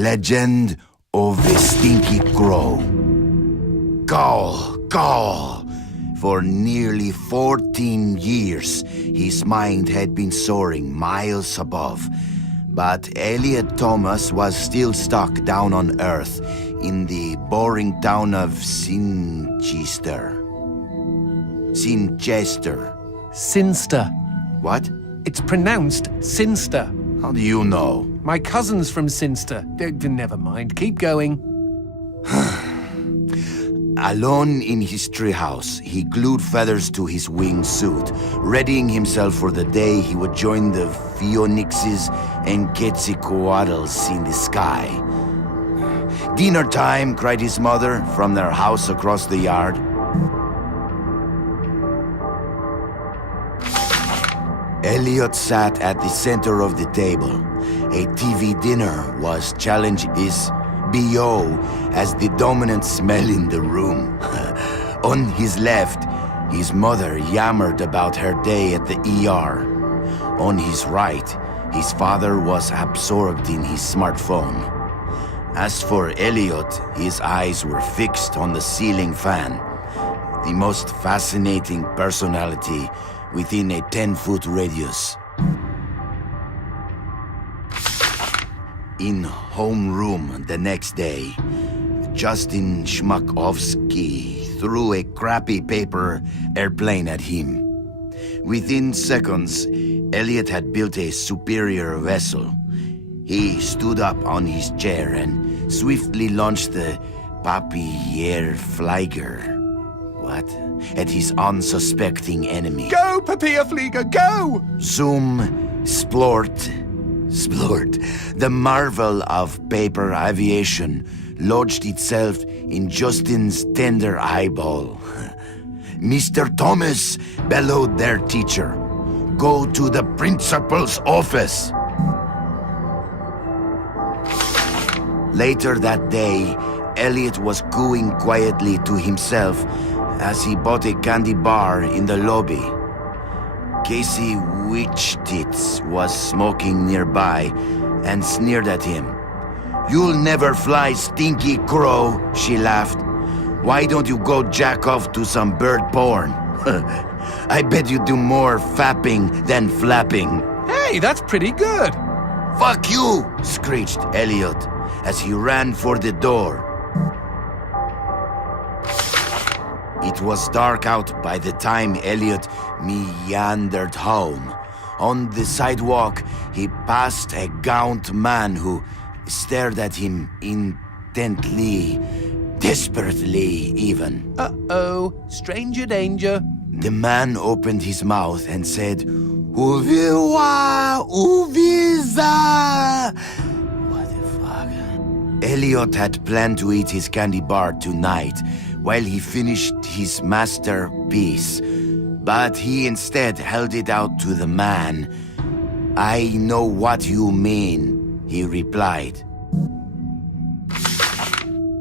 legend of the Stinky Crow. Caw, caw. For nearly 14 years, his mind had been soaring miles above. But Elliot Thomas was still stuck down on Earth in the boring town of Sinchester. Sinster. What? It's pronounced Sinster. How do you know? My cousin's from Sinster. Never mind, keep going. Alone in his treehouse, he glued feathers to his wingsuit, readying himself for the day he would join the Phoenixes and Quetzalcoatlus in the sky. "Dinner time," cried his mother from their house across the yard. Elliot sat at the center of the table. A TV dinner was challenged his BO as the dominant smell in the room. On his left, his mother yammered about her day at the ER. On his right, his father was absorbed in his smartphone. As for Elliot, his eyes were fixed on the ceiling fan, the most fascinating personality within a 10-foot radius. In homeroom the next day, Justin Schmakovsky threw a crappy paper airplane at him. Within seconds, Elliot had built a superior vessel. He stood up on his chair and swiftly launched the Papierflieger. What? At his unsuspecting enemy. Go, Papierflieger, go! Zoom, splort. The marvel of paper aviation lodged itself in Justin's tender eyeball. "Mr. Thomas," bellowed their teacher, "go to the principal's office." Later that day, Elliot was cooing quietly to himself as he bought a candy bar in the lobby. Casey Witchtits was smoking nearby and sneered at him. "You'll never fly, Stinky Crow," she laughed. "Why don't you go jack off to some bird porn? I bet you do more fapping than flapping." Hey, that's pretty good. "Fuck you!" screeched Elliot as he ran for the door. It was dark out by the time Elliot meandered home. On the sidewalk, he passed a gaunt man who stared at him intently, desperately even. Uh-oh, stranger danger. The man opened his mouth and said, "Uviwa, uviza." What the fuck? Elliot had planned to eat his candy bar tonight while he finished his masterpiece, but he instead held it out to the man. "I know what you mean," he replied.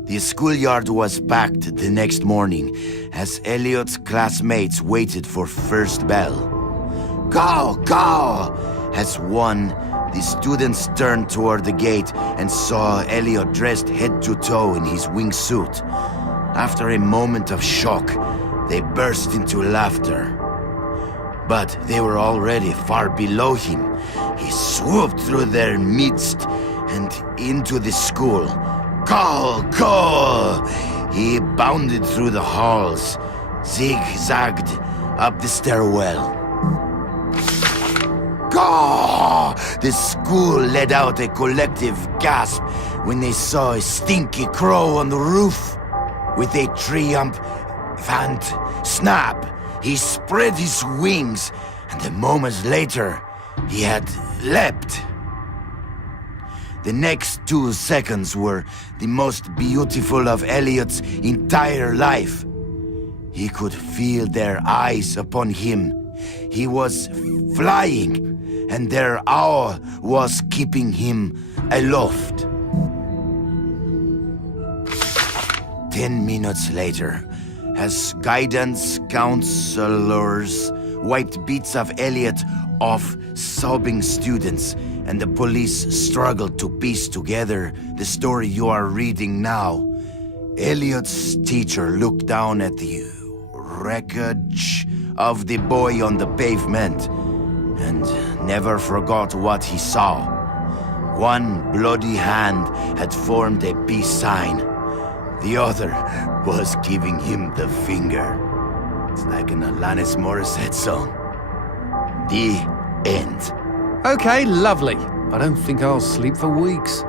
The schoolyard was packed the next morning as Elliot's classmates waited for first bell. "Go, go!" As one, the students turned toward the gate and saw Elliot dressed head to toe in his wingsuit. After a moment of shock, they burst into laughter. But they were already far below him. He swooped through their midst and into the school. "Go, go!" He bounded through the halls, zigzagged up the stairwell. "Go!" The school let out a collective gasp when they saw a Stinky Crow on the roof. With a triumphant snap, he spread his wings, and a moment later, he had leapt. The next 2 seconds were the most beautiful of Elliot's entire life. He could feel their eyes upon him. He was flying, and their awe was keeping him aloft. 10 minutes later, as guidance counselors wiped bits of Elliot off sobbing students and the police struggled to piece together the story you are reading now. Elliot's teacher looked down at the wreckage of the boy on the pavement and never forgot what he saw. One bloody hand had formed a peace sign. The other was giving him the finger. It's like an Alanis Morissette song. The end. Okay, lovely. I don't think I'll sleep for weeks.